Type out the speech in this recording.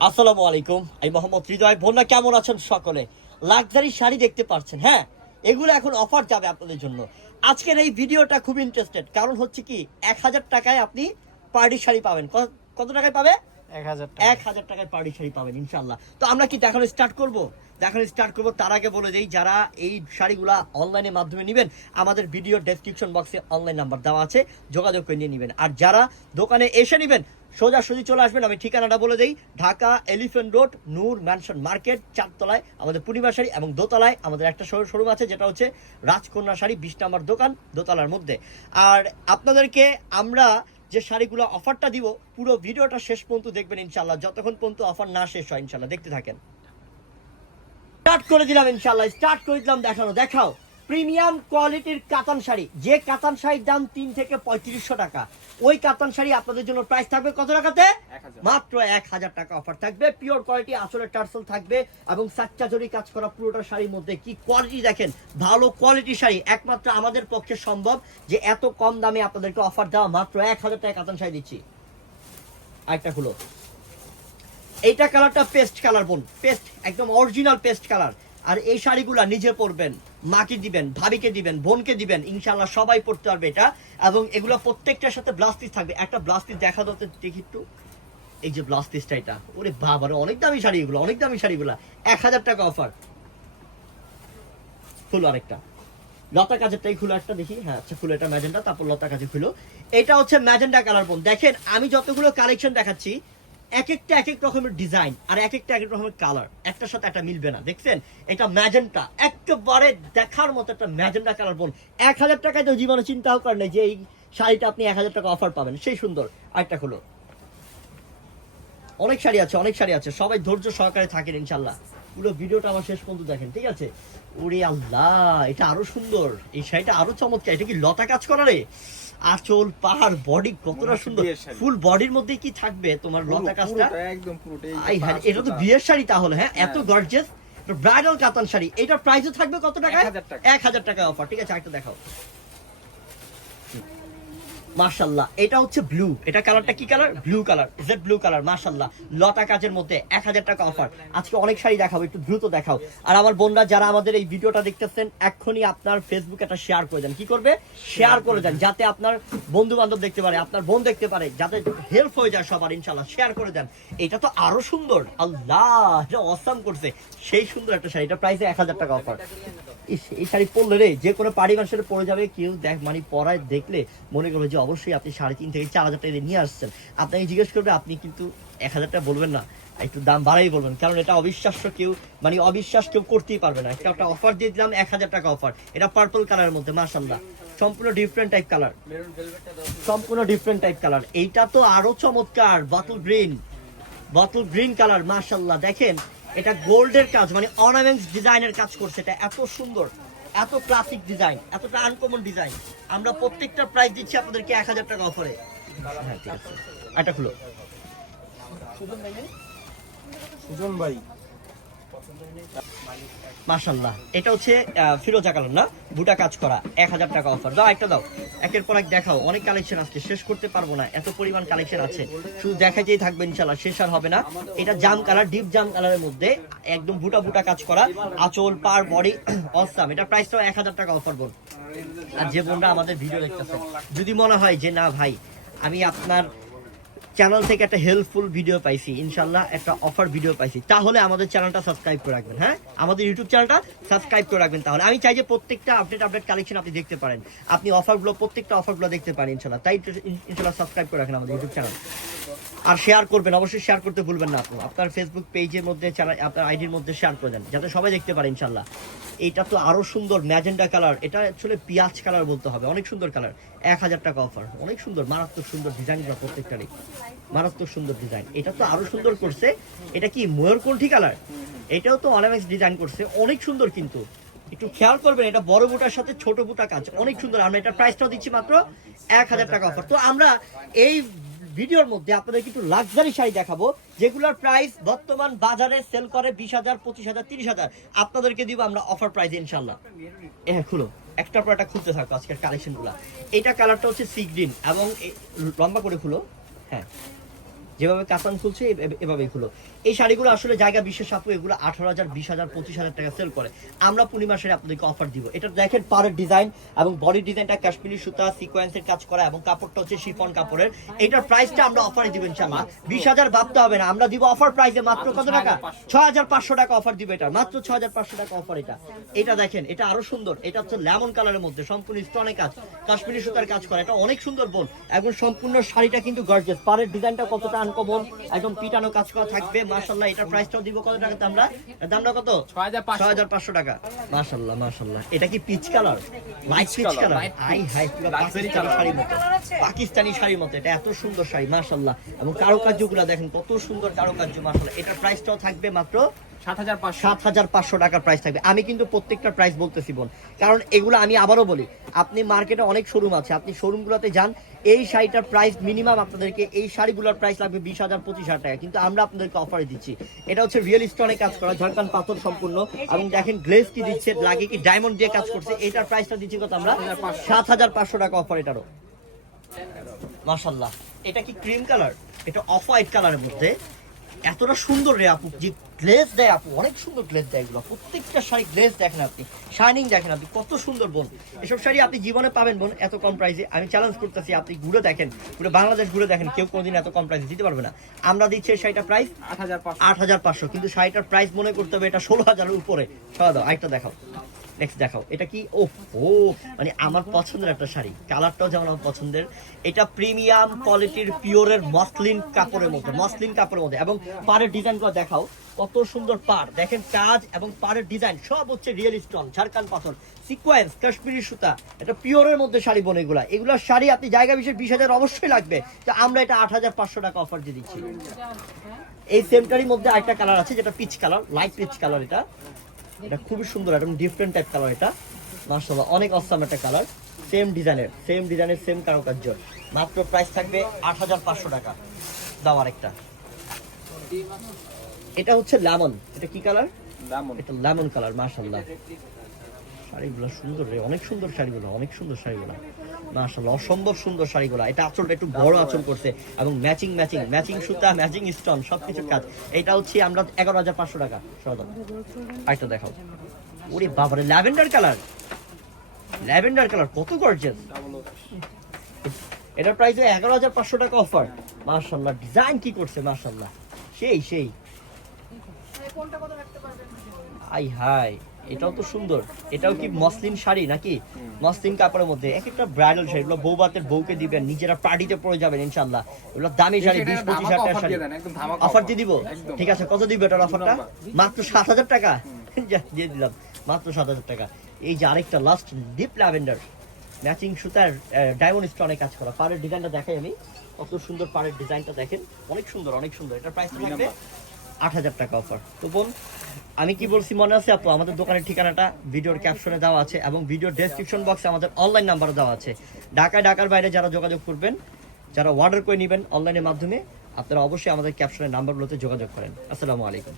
আসসালামু আলাইকুম। আমি মোহাম্মদ হৃদয়। বন্যা কেমন আছেন সকলে? লাক্সারি শাড়ি দেখতে পাচ্ছেন হ্যাঁ? এগুলো এখন অফার যাবে আপনাদের জন্য। আজকের এই ভিডিওটা খুব ইন্টারেস্টেড কারণ হচ্ছে কি এক হাজার টাকায় আপনি পার্টি শাড়ি পাবেন। কত- টাকায় পাবে? এক হাজার টাকায় পার্টি শাড়ি পাবেন ইনশাল্লাহ তো আমরা কি দেখানো স্টার্ট করব? দেখানো স্টার্ট করব তার আগে বলে দেই যারা এই শাড়িগুলা অনলাইনের মাধ্যমে নেবেন আমাদের ভিডিও ডেসক্রিপশন বক্সে অনলাইন নাম্বার দেওয়া আছে যোগাযোগ করে নিয়ে নেবেন। আর যারা দোকানে এসে নেবেন সোজাসুজি চলে আসবেন। আমি ঠিকানাটা বলে দিই। Dhaka elephant road, Noor mansion market, চারতলায় আমাদের পূর্ণিমা শাড়ি এবং দোতলায় আমাদের একটা শোরুম আছে, যেটা হচ্ছে রাজকন্যা শাড়ি, বিশ নাম্বার দোকান দোতলার মধ্যে। আর আপনাদেরকে আমরা যে শাড়িগুলো অফারটা দিব, পুরো ভিডিওটা শেষ পর্যন্ত দেখবেন ইনশাল্লাহ যতক্ষণ পর্যন্ত অফার না শেষ হয় ইনশাল্লাহ দেখতে থাকেন। স্টার্ট করে দিলাম ইনশাল্লাহ স্টার্ট করে দিলাম দেখানো। দেখাও। প্রিমিয়াম কোয়ালিটির কাতান শাড়ি। যে কাতান শাড়ির দাম তিন থেকে পঁয়ত্রিশশো টাকা। ওই কাতান শাড়ি আপনাদের জন্য প্রাইস থাকবে কত টাকাতে? মাত্র এক হাজার টাকা অফার থাকবে। পিওর কোয়ালিটি আসলে টার্সেল থাকবে এবং সাচ্চা জরি কাজ করা পুরোটা শাড়ির মধ্যে কি কোয়ালিটি দেখেন? ভালো কোয়ালিটি শাড়ি একমাত্র আমাদের পক্ষে সম্ভব যে এত কম দামে আপনাদেরকে অফার দেওয়া। মাত্র এক হাজার টাকা কাতান শাড়ি দিচ্ছি। আরেকটা খুলো। এইটা কালারটা পেস্ট কালার বোন। পেস্ট একদম অরিজিনাল পেস্ট কালার আর এই শাড়িগুলা নিজে পরবেন। মাকে দিবেন, ভাবিকে দিবেন, বোনকে দিবেন ইনশাল্লাহ সবাই পড়তে পারবে এটা। এবং এগুলো প্রত্যেকটার সাথে ব্লাস্টিস থাকবে। একটা ব্লাস্টিস দেখা দতে দেখি একটু। এই যে ব্লাস্টিসটা এটা। ওরে বাবারে, অনেক দামি শাড়ি এগুলো, অনেক দামি শাড়িগুলা এক হাজার টাকা অফার ফুল আরেকটা। লতা কাজেরটাই খুলো একটা, দেখি। হ্যাঁ আচ্ছা খুলো এটা ম্যাজেন্ডা তারপর লতা কাজে খুলো। এটা হচ্ছে ম্যাজেন্ডা কালার বোন দেখেন, আমি যতগুলো কালেকশন দেখাচ্ছি এক একটা এক এক রকমের ডিজাইন আর এক একটা এক এক রকমের কালার। একটার সাথে একটা মিলবে না, দেখছেন? এটা ম্যাজেন্টা। একেবারে দেখার মতো একটা ম্যাজেন্টা কালার বোন। এক হাজার টাকায় তো জীবনে চিন্তাও করেন যে এই শাড়িটা আপনি এক হাজার টাকা অফার পাবেন। সেই সুন্দর। আরেকটা খুলো। অনেক শাড়ি আছে, অনেক শাড়ি আছে। সবাই ধৈর্য সহকারে থাকেন, ইনশাল্লাহ। পুরো ভিডিওটা আমার শেষ পর্যন্ত দেখেন ঠিক আছে? ওরে আল্লাহ এটা আরও সুন্দর। এই শাড়িটা আরও চমৎকার। এটা কি লতা কাজ করা রে? আঁচল পাহাড় বডি কতটা সুন্দর। ফুল বডির মধ্যে কি থাকবে তোমার লতা কাজটা? একদম হ্যাঁ এটা তো বিয়ের শাড়ি তাহলে হ্যাঁ? এত গর্জিয়াস ব্রাইডাল কাতান শাড়ি। এটার প্রাইসও থাকবে কত টাকায়? 1000 টাকা। এক হাজার টাকা অফার ঠিক আছে? একটা দেখাও। মার্শাল্লাহ এটা হচ্ছে ব্লু এটা কালারটা কি colour blue colour jade blue colour মার্শাল্লাহ লতা কাজের মধ্যে এক হাজার টাকা অফার আজকে অনেক শাড়ি দেখাবো, একটু দ্রুত দেখাও। আর আমার বোনরা যারা আমাদের এই ভিডিওটা দেখতেছেন, এক্ষুনি আপনার ফেসবুকে একটা শেয়ার করে দেন। কি করবে? শেয়ার করে দেন, যাতে আপনার বন্ধু বান্ধব দেখতে পারে, আপনার বোন দেখতে পারে, যাতে হেল্প হয়ে যায় সবার ইনশাল্লাহ শেয়ার করে দেন। এটা তো আরও সুন্দর। আল্লাহ, এটা অসাম করছে। সেই সুন্দর একটা শাড়ি। এটা প্রাইসে এক হাজার টাকা অফার এই শাড়ি পরলে রে, যে কোনো পাড়ি মানুষের পরে যাবে, কেউ দেখ মানে পরায় দেখলে মনে করবে যে অবশ্যই আপনি সাড়ে তিন থেকে চার হাজার টাকা নিয়ে আসছেন। আপনাকে জিজ্ঞেস করবে, আপনি কিন্তু এক হাজার টাকা বলবেন না। একটু দাম বাড়াই বলবেন, কারণ এটা অবিশ্বাস্য কেউ মানে অবিশ্বাস কেউ করতেই পারবে না। একটা একটা অফার দিয়ে দিলাম, এক হাজার টাকা অফার এটা পার্পল কালারের মধ্যে মার্শাল্লাহ সম্পূর্ণ ডিফারেন্ট টাইপ কালার সম্পূর্ণ ডিফারেন্ট টাইপ কালার এইটা তো আরও চমৎকার bottle green bottle green colour মার্শাল্লাহ দেখেন, এটা গোল্ডের কাজ মানে অর্নামেন্টস ডিজাইনের কাজ করছে, এটা এত সুন্দর। এত ক্লাসিক ডিজাইন এতটা আনকমন ডিজাইন আমরা প্রত্যেকটা প্রাইস দিচ্ছি আপনাদেরকে এক হাজার টাকা অফারে হ্যাঁ ঠিক আছে। এটা খুলো। সুজন ভাই। মার্শাল্লাহ এটা হচ্ছে ফিরোজা কালার না? বুটা কাজ করা, এক হাজার টাকা অফার দাও একটা দাও। একের পর এক দেখাও। অনেক কালেকশন আজকে, শেষ করতে পারব না। এত পরিমাণ কালেকশন আছে। শুধু দেখাতেই থাকবে ইনশাল্লাহ শেষ আর হবে না। এটা জাম কালার ডিপ জাম কালারের মধ্যে, একদম বুটা বুটা কাজ করা, আঁচল, পার বডি অসাম এটা প্রাইসটাও এক হাজার টাকা অফার বোন। আর যে বোনরা আমাদের ভিডিও দেখতেছে, যদি মনে হয় যে, না ভাই, আমি আপনার চ্যানেল থেকে একটা হেল্পফুল ভিডিও পাইছি, ইনশাল্লাহ একটা অফার ভিডিও পাইছি। তাহলে আমাদের চ্যানেলটা সাবস্ক্রাইব করে রাখবেন হ্যাঁ? আমাদের ইউটিউব চ্যানেলটা সাবস্ক্রাইব করে রাখবেন তাহলে। আমি চাই যে প্রত্যেকটা আপডেট আপডেট কালেকশন আপনি দেখতে পারেন। আপনি অফারগুলো প্রত্যেকটা অফারগুলো দেখতে পারেন, ইনশাল্লাহ। তাই ইনশাল্লাহ সাবস্ক্রাইব করে রাখেন আমাদের ইউটিউব চ্যানেল আর শেয়ার করবেন, অবশ্যই শেয়ার করতে ভুলবেন না আপনি। আপনার ফেসবুক পেজের মধ্যে আপনার আইডির মধ্যে শেয়ার করে দেন, যাতে সবাই দেখতে পারে ইনশাল্লাহ এইটা তো আরও সুন্দর ম্যাজেন্ডা কালার এটা আসলে পিঁয়াজ কালার বলতে হবে, অনেক সুন্দর কালার এক হাজার টাকা অফার অনেক সুন্দর, মারাত্মক সুন্দর ডিজাইন ডিজাইনগুলো প্রত্যেকটারই। মারাত্মক সুন্দর ডিজাইন এটা তো আরও সুন্দর করছে, এটা কি ময়ূরকণ্ঠী কালার এটাও তো অনেক ডিজাইন করছে, অনেক সুন্দর কিন্তু। একটু খেয়াল করবেন, এটা বড় বুটার সাথে ছোট বুটা কাজ, অনেক সুন্দর। আমরা এটা প্রাইসটাও দিচ্ছি মাত্র এক হাজার টাকা অফার তো আমরা এই ভিডিওর মধ্যে আপনাদের কিন্তু লাক্সারি শাড়ি দেখাবো, যেগুলোর প্রাইস বর্তমান বাজারে সেল করে বিশ হাজার, পঁচিশ হাজার, তিরিশ হাজার। আপনাদেরকে দিব আমরা অফার প্রাইস ইনশাল্লাহ হ্যাঁ খুলো একটার পর একটা খুলতে থাকো আজকের কালেকশনগুলো এটা কালারটা হচ্ছে সি গ্রিন এবং লম্বা করে খুলো হ্যাঁ। যেভাবে কাতান খুলছে এভাবেই খুলো। এই শাড়িগুলো আসলে জায়গা বিশেষ আপু, এগুলো আঠারো হাজার, বিশ হাজার, পঁচিশ হাজার টাকা সেল করে। আমরা পূর্ণিমা শাড়ি আপনাদেরকে অফার দিব। এটা দেখেন পাড়ের ডিজাইন এবং বডি ডিজাইনটা কাশ্মীরি সুতা সিকোয়েন্সের কাজ করা এবং কাপড়টা হচ্ছে শিফন কাপড়ের। এটার প্রাইসটা আমরা অফারে দিব ইনশাল্লাহ বিশ হাজার ভাবতে হবে না। আমরা দিব অফার প্রাইসে মাত্র কত টাকা? ছ হাজার পাঁচশো টাকা অফার দিব এটা। মাত্র ছ হাজার পাঁচশো টাকা অফার এটা। এটা দেখেন, এটা আরও সুন্দর। এটা হচ্ছে লেমন কালারের মধ্যে, সম্পূর্ণ স্টোনে কাজ। কাশ্মীরি সুতার কাজ করা। এটা অনেক সুন্দর বোন। একদম সম্পূর্ণ শাড়িটা কিন্তু গর্জেস পাড়ের ডিজাইনটা কতটা আনকমন একদম পিটানো কাজ করা থাকবে। এটার প্রাইসটাও দিব কত টাকাতে আমরা দামটা কত? ছয় হাজার ছ পাঁচশো হাজার পাঁচশো টাকা। মাশাল্লাহ মাশাল্লাহ এটা কি peach colour light peach colour I হাই colour। শাড়ির মতো। পাকিস্তানি শাড়ির মতো। এটা এত সুন্দর শাড়ি মাশাল্লাহ এবং কারুকার্যগুলো দেখেন কত সুন্দর কারুকার্য মাশাল্লাহ এটার প্রাইসটাও থাকবে মাত্র সাত হাজার পাঁচশো। টাকার প্রাইস থাকবে। আমি কিন্তু প্রত্যেকটা প্রাইস বলতেছি বোন। কারণ এগুলো আমি আবারও বলি আপনি মার্কেটে অনেক শোরুম আছে। আপনি শোরুমগুলোতে যান এই শাড়িটার প্রাইস মিনিমাম আপনাদেরকে এই শাড়িগুলোর প্রাইস লাগবে বিশ হাজার পঁচিশ হাজার টাকা। কিন্তু আমরা আপনাদেরকে অফারে দিচ্ছি। এটা হচ্ছে রিয়েল স্টোনে কাজ করা ঝাড়খান পাথর সম্পূর্ণ। এবং দেখেন গ্লেস কি দিচ্ছে লাগে কি ডায়মন্ড দিয়ে কাজ করছে। এটার প্রাইসটা দিচ্ছি কত আমরা? সাত হাজার পাঁচশো। টাকা অফার এটারও। মাশাল্লাহ এটা কি ক্রিম কালার এটা অফ হোয়াইট কালারের মধ্যে। এতটা সুন্দর রে আপু যে গ্লেজ দেয় আপু অনেক সুন্দর গ্লেজ দেয় এগুলো। প্রত্যেকটা শাড়ি গ্লেজ দেখেন আপনি শাইনিং দেখেন আপনি কত সুন্দর বোন। এসব শাড়ি আপনি জীবনে পাবেন বোন এত কম প্রাইসে আমি চ্যালেঞ্জ করতেছি আপনি ঘুরে দেখেন পুরো বাংলাদেশ ঘুরে দেখেন কেউ কোনোদিন এত কম প্রাইসে দিতে পারবে না। আমরা দিচ্ছি এই শাড়িটা প্রাইস আট হাজার পাঁচশো। কিন্তু শাড়িটার প্রাইস মনে করতে হবে এটা ষোলো হাজারের উপরে। সরা দাও আরেকটা দেখাও। নেক্সট দেখাও। এটা কি? ও ও মানে আমার পছন্দের একটা শাড়ি। কালারটাও যেমন আমার পছন্দের, এটা প্রিমিয়াম কোয়ালিটির পিওরের মসলিন কাপড়ের মধ্যে, মসলিন কাপড়ের মধ্যে। এবং পাড়ের ডিজাইনগুলো দেখাও। কত সুন্দর পাড়। দেখেন কাজ এবং পাড়ের ডিজাইন, সব হচ্ছে রিয়েল স্টোন ঝাড়খান পাথর সিকোয়েন্স কাশ্মীরি সুতা। এটা পিওরের মধ্যে শাড়ি বোন এগুলা। এগুলোর শাড়ি আপনি জায়গা বিশেষ বিশ হাজার অবশ্যই লাগবে। তো আমরা এটা আট হাজার পাঁচশো টাকা অফার দিয়ে দিচ্ছি। এই সেমটারই মধ্যে আরেকটা কালার আছে, যেটা peach colour light peach colour এটা। এটা খুবই সুন্দর একদম ডিফারেন্ট টাইপ কালার এটা। মার্শাল্লাহ অনেক অসাম একটা কালার সেম ডিজাইনের সেম ডিজাইনের সেম কারুকার্য। মাত্র প্রাইস থাকবে আট হাজার পাঁচশো টাকা। দাও একটা এটা হচ্ছে লেমন এটা কি কালার লেমন এটা লেমন কালার মার্শাল্লাহ শাড়িগুলো সুন্দর রে অনেক সুন্দর শাড়িগুলো অনেক সুন্দর শাড়িগুলো। মার্শাল্লাহ অসম্ভব সুন্দর শাড়িগুলো। এটা আঁচলটা একটু বড় আঁচল করছে এবং ম্যাচিং ম্যাচিং ম্যাচিং সুতা, ম্যাচিং স্টোন, সবকিছু কাজ। এটা হচ্ছে আমরা এগারো হাজার পাঁচশো টাকা সরদাম আরেকটা দেখাও। ওরে বাবারে, ল্যাভেন্ডার কালার। ল্যাভেন্ডার কালার, কত গর্জিয়াস এটার প্রাইস এগারো হাজার পাঁচশো টাকা অফার মার্শাল্লাহ ডিজাইন কি করছে মার্শাল্লাহ সেই সেই। আই হাই এটাও তো সুন্দর। এটাও কি মসলিন শাড়ি নাকি? মসলিন কাপড়ের মধ্যে। এক একটা ব্রাইডাল শাড়ি এগুলো বৌবাতের বউকে দিবেন নিজেরা পার্টিতে পরে যাবেন ইনশাল্লাহ এগুলো দামি শাড়ি বিশ পঁচিশ হাজার শাড়ি। অফার দিয়ে দিব? ঠিক আছে কত দিবে এটার অফারটা মাত্র সাত হাজার টাকা? দিয়ে দিলাম। মাত্র সাত হাজার টাকা। এই যে আরেকটা লাস্ট ডিপ ল্যাভেন্ডার ম্যাচিং সুতার ডায়মন্ড স্টোনে কাজ করা। পাড়ের ডিজাইনটা দেখাই আমি। কত সুন্দর পাড়ের ডিজাইনটা দেখেন। অনেক সুন্দর অনেক সুন্দর। এটার প্রাইস থাকবে আট হাজার টাকা অফার তো বোন আমি কি বলছি মনে আছে আপু? আমাদের দোকানের ঠিকানাটা ভিডিওর ক্যাপশনে দেওয়া আছে এবং ভিডিওর ডেসক্রিপশন বক্সে আমাদের অনলাইন নাম্বার দেওয়া আছে। ঢাকায়, ঢাকার বাইরে যারা যোগাযোগ করবেন, যারা অর্ডার করে নেবেন অনলাইনের মাধ্যমে, আপনারা অবশ্যই আমাদের ক্যাপশনের নাম্বারগুলোতে যোগাযোগ করেন। আসসালামু আলাইকুম।